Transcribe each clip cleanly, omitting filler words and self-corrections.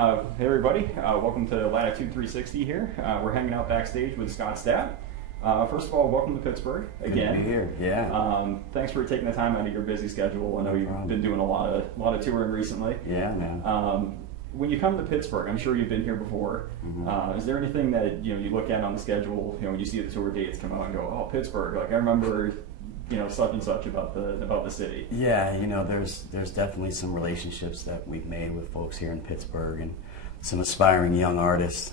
Hey everybody, welcome to Latitude 360 here. We're hanging out backstage with Stapp. First of all, welcome to Pittsburgh again. Good to be here. Yeah. Thanks for taking the time out of your busy schedule. I know you've been doing a lot of touring recently. Yeah, man. When you come to Pittsburgh, I'm sure you've been here before. Is there anything that you look at on the schedule, when you see the tour dates come out and go, oh, Pittsburgh, like I remember such and such about the city? Yeah, there's definitely some relationships that we've made with folks here in Pittsburgh and some aspiring young artists,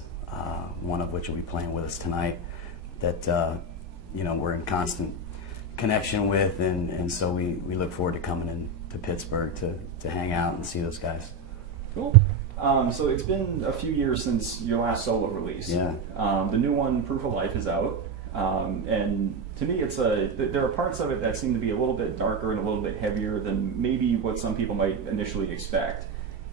one of which will be playing with us tonight, that we're in constant connection with, and so we look forward to coming in to Pittsburgh to hang out and see those guys. Cool. So it's been a few years since your last solo release. Yeah. The new one, Proof of Life, is out. And to me, there are parts of it that seem to be a little bit darker and a little bit heavier than maybe what some people might initially expect.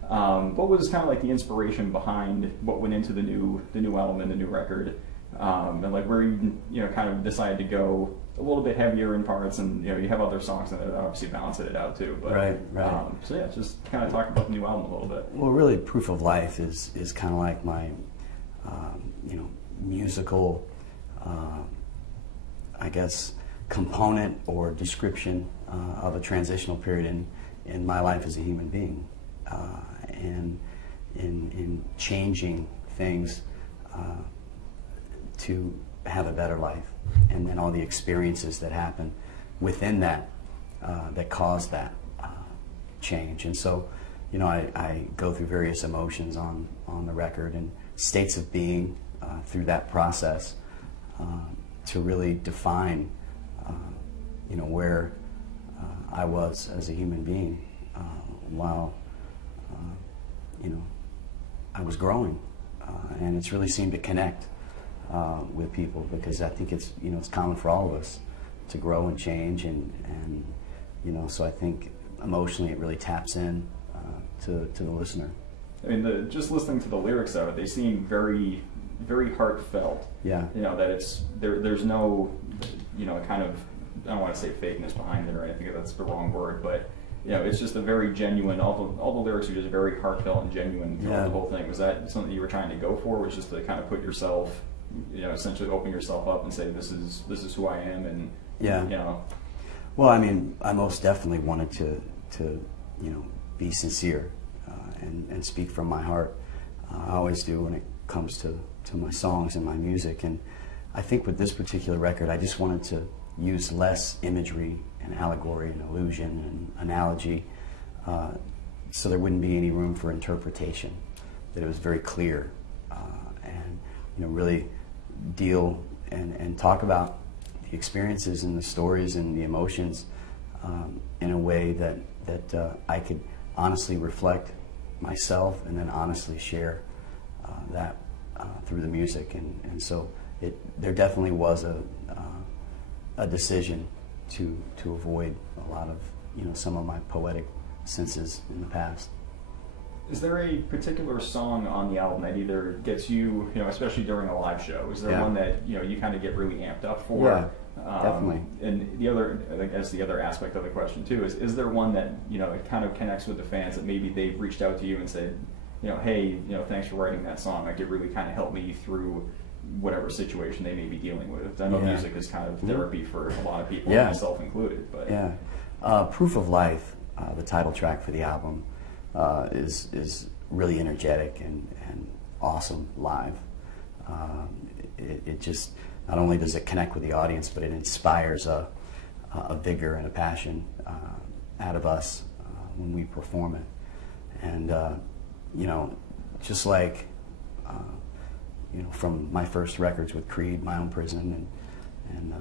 What was kind of like the inspiration behind what went into the new album and the new record, and like where you kind of decided to go a little bit heavier in parts, and you have other songs that obviously balance it out too. But, right. So yeah, just kind of talk about the new album a little bit. Well, really, Proof of Life is kind of like my musical, I guess, component or description of a transitional period in my life as a human being, and in changing things to have a better life, and then all the experiences that happen within that that cause that change. And so, I go through various emotions on the record and states of being through that process to really define where I was as a human being while I was growing, and it's really seemed to connect with people, because I think it's it's common for all of us to grow and change, and so I think emotionally it really taps in to the listener. I mean, just listening to the lyrics of it, they seem very, very heartfelt. Yeah. That there's no kind of, I don't want to say fakeness behind it, or I think that's the wrong word, but it's just a very genuine. All the lyrics are just very heartfelt and genuine throughout the whole thing. Was that something you were trying to go for? Was just to kind of put yourself, essentially open yourself up and say, this is who I am, and Well, I mean, I most definitely wanted to be sincere and speak from my heart. I always do when it comes to my songs and my music, and I think with this particular record, I just wanted to use less imagery and allegory and illusion and analogy, so there wouldn't be any room for interpretation, that it was very clear, and really deal and talk about the experiences and the stories and the emotions in a way that I could honestly reflect myself and then honestly share that through the music, and so there definitely was a decision to avoid a lot of some of my poetic senses in the past. Is there a particular song on the album that either gets you, especially during a live show, is there one that you kind of get really amped up for? Yeah, definitely. And I guess the other aspect of the question too is there one that it kind of connects with the fans, that maybe they've reached out to you and said, hey, thanks for writing that song, like it really kind of helped me through whatever situation they may be dealing with. I know music is kind of therapy for a lot of people, myself included. But Proof of Life, the title track for the album, is really energetic and awesome live. It just, not only does it connect with the audience, but it inspires a vigor and a passion out of us when we perform it. And just like from my first records with Creed, My Own Prison, and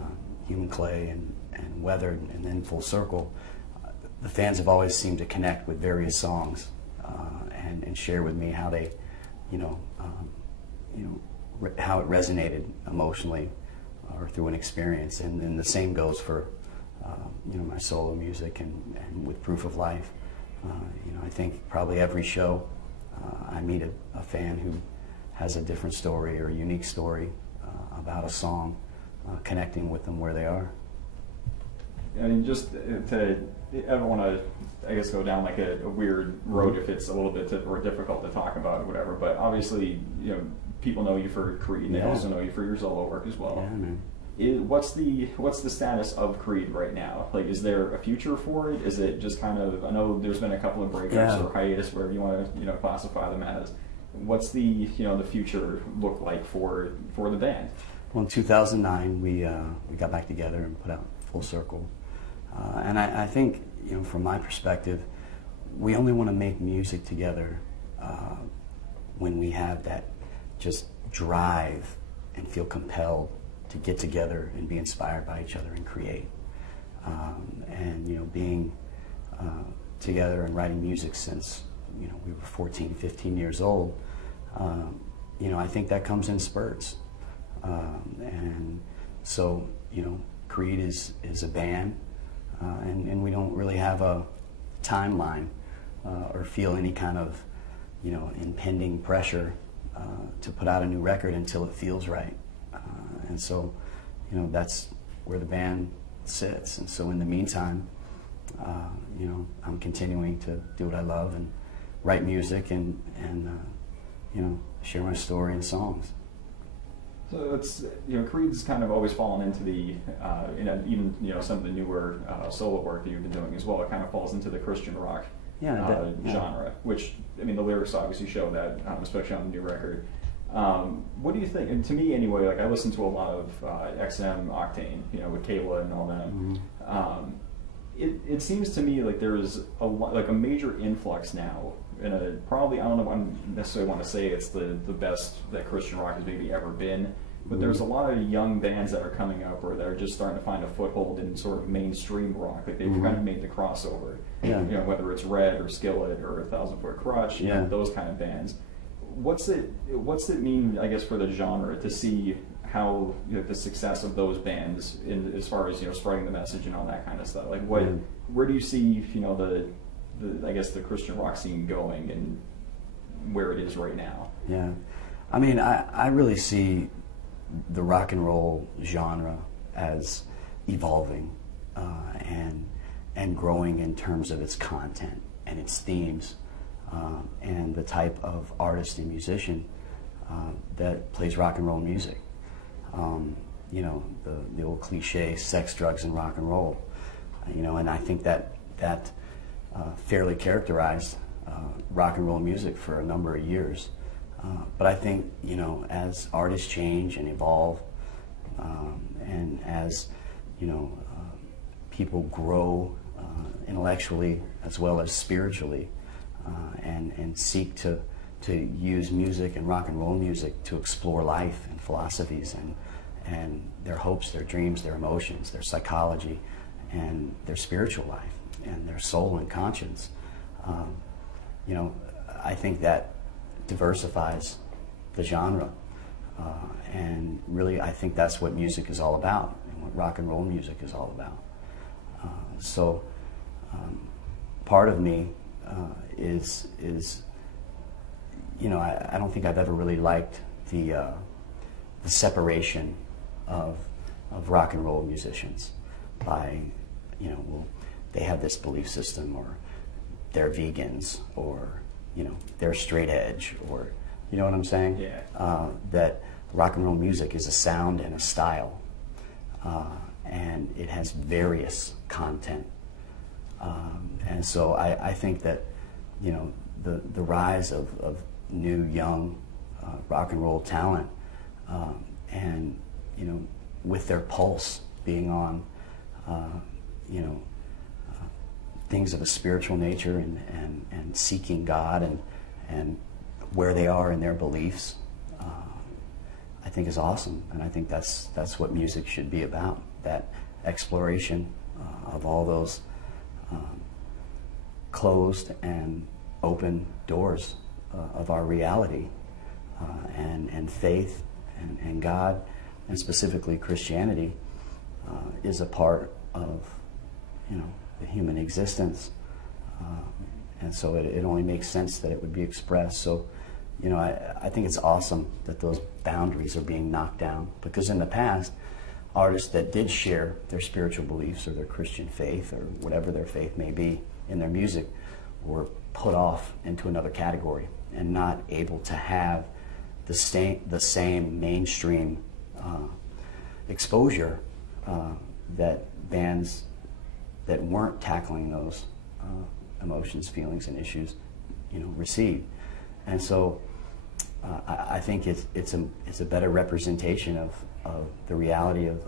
Human Clay, and Weathered, and then Full Circle, the fans have always seemed to connect with various songs and share with me how they, how it resonated emotionally or through an experience. And then the same goes for my solo music and with Proof of Life. I think probably every show I meet a fan who has a different story or a unique story about a song, connecting with them where they are. I mean, just to, I don't want to, I guess, go down like a weird road if it's a little bit or difficult to talk about or whatever, but obviously, people know you for Creed, and they also know you for your solo work as well. Yeah, man. What's the status of Creed right now? Like, is there a future for it? Is it just kind of, I know there's been a couple of breakups or hiatus, wherever you want to classify them as. What's the the future look like for the band? Well, in 2009 we got back together and put out Full Circle, and I think from my perspective, we only want to make music together when we have that just drive and feel compelled to get together and be inspired by each other and create. And being together and writing music since we were 14, 15 years old, I think that comes in spurts. And so Creed is a band, and we don't really have a timeline or feel any kind of impending pressure to put out a new record until it feels right. And so, that's where the band sits. And so in the meantime, I'm continuing to do what I love and write music and share my story in songs. So it's, Creed's kind of always fallen into the, even, some of the newer solo work that you've been doing as well, it kind of falls into the Christian rock genre, which, the lyrics obviously show that, especially on the new record. What do you think? And to me, anyway, like I listen to a lot of XM Octane, with Kayla and all that. It seems to me like there's a major influx now, and probably, I don't know if I necessarily want to say it's the best that Christian rock has maybe ever been, but there's a lot of young bands that are coming up where they're just starting to find a foothold in sort of mainstream rock. Like they've kind of made the crossover. Whether it's Red or Skillet or 1,000 Foot Crutch, those kind of bands. What's it mean, I guess, for the genre to see how the success of those bands as far as spreading the message and all that kind of stuff? Like where do you see the I guess the Christian rock scene going and where it is right now? Yeah, I really see the rock and roll genre as evolving and growing in terms of its content and its themes. And the type of artist and musician that plays rock and roll music. The old cliche, sex, drugs, and rock and roll. And I think that fairly characterized rock and roll music for a number of years. But I think, as artists change and evolve, and as, people grow intellectually as well as spiritually, and seek to use music and rock and roll music to explore life and philosophies and their hopes, their dreams, their emotions, their psychology, and their spiritual life and their soul and conscience. I think that diversifies the genre, and really I think that's what music is all about and what rock and roll music is all about. So part of me is I don't think I've ever really liked the separation of rock and roll musicians by they have this belief system, or they're vegans, or they're straight edge, or you know what I'm saying? Yeah. That rock and roll music is a sound and a style, and it has various content. And so I think that the rise of new young rock and roll talent, and with their pulse being on things of a spiritual nature and seeking God and where they are in their beliefs, I think is awesome. And I think that's what music should be about, that exploration of all those closed and open doors of our reality, and faith and God, and specifically Christianity, is a part of the human existence, and so it only makes sense that it would be expressed. So I think it's awesome that those boundaries are being knocked down, because in the past, artists that did share their spiritual beliefs or their Christian faith or whatever their faith may be in their music were put off into another category and not able to have the same mainstream exposure that bands that weren't tackling those emotions, feelings, and issues, received. And so I think it's a better representation of the reality of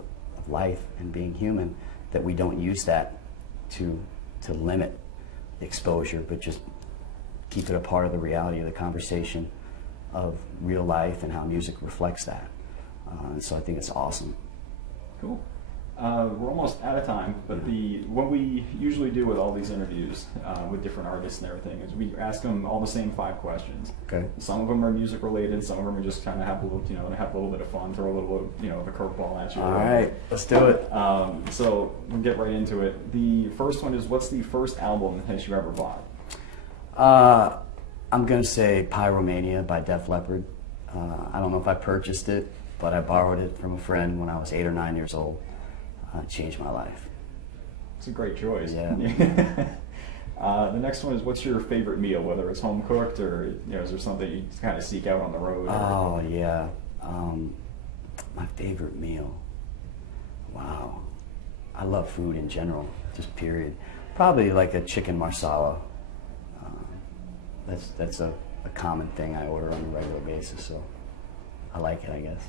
life and being human, that we don't use that to limit exposure, but just keep it a part of the reality of the conversation of real life and how music reflects that. And so I think it's awesome. Cool. We're almost out of time, but what we usually do with all these interviews with different artists and everything is we ask them all the same 5 questions. Okay. Some of them are music related, some of them are just kind of have a little, have a little bit of fun, throw a little, of a curveball at you. All right, let's do it. So we'll get right into it. The first one is, what's the first album that you ever bought? I'm gonna say Pyromania by Def Leppard. I don't know if I purchased it, but I borrowed it from a friend when I was 8 or 9 years old. It changed my life. It's a great choice. Yeah. The next one is, what's your favorite meal, whether it's home cooked or is there something you kind of seek out on the road? Oh yeah, my favorite meal. Wow, I love food in general, just period. Probably like a chicken marsala. That's a common thing I order on a regular basis, so I like it, I guess.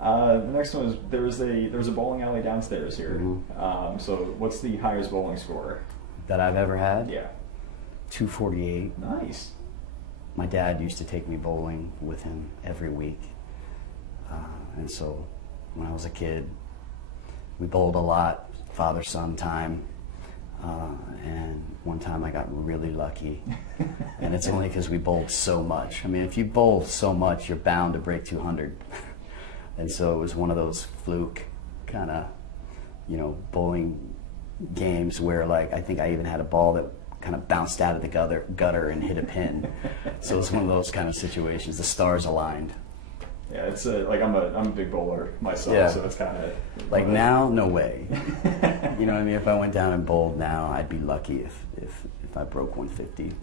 The next one is, there's a bowling alley downstairs here. Mm-hmm. So what's the highest bowling score That I've ever had? Yeah. 248. Nice. My dad used to take me bowling with him every week. And so when I was a kid, we bowled a lot, father-son time. And one time I got really lucky. And it's only because we bowled so much. I mean, if you bowl so much, you're bound to break 200. And so it was one of those fluke kind of, bowling games where, like, I think I even had a ball that kind of bounced out of the gutter and hit a pin. So it was one of those kind of situations. The stars aligned. Yeah, it's like I'm a big bowler myself, Yeah. so it's kind of like now, no way. You know what I mean? If I went down and bowled now, I'd be lucky if I broke 150.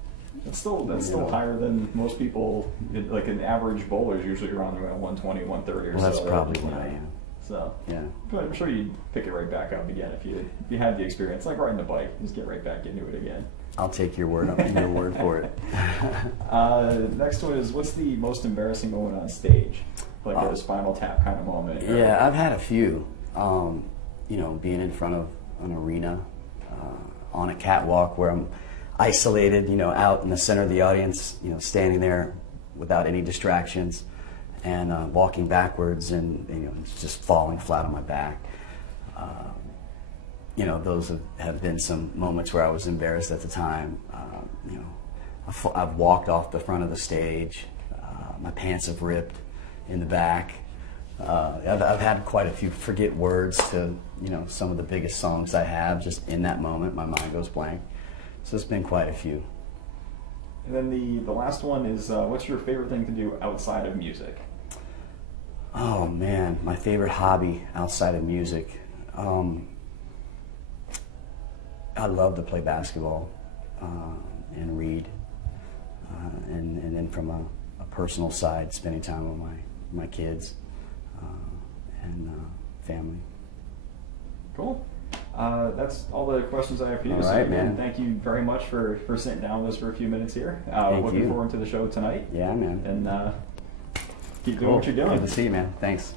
That's still higher than most people. Like an average bowler is usually around 120, 130 or so. Well, that's probably what I am. So yeah, but I'm sure you'd pick it right back up again if you had the experience. Like riding a bike, just get right back into it again. I'll take your word for it. Next one is, what's the most embarrassing moment on stage? Like a Spinal Tap kind of moment. Yeah, I've had a few. Being in front of an arena, on a catwalk where I'm isolated, out in the center of the audience, standing there without any distractions, and walking backwards and just falling flat on my back. Those have been some moments where I was embarrassed at the time. I've walked off the front of the stage. My pants have ripped in the back. I've had quite a few forget words to some of the biggest songs I have. Just in that moment, my mind goes blank. So it's been quite a few. And then the last one is, what's your favorite thing to do outside of music? Oh man, my favorite hobby outside of music. I love to play basketball and read, and then from a personal side, spending time with my kids and family. Cool. That's all the questions I have for you. All right, so man. Thank you very much for sitting down with us for a few minutes here. Looking forward to the show tonight. Yeah, man. And keep doing what you're doing. Good to see you, man. Thanks.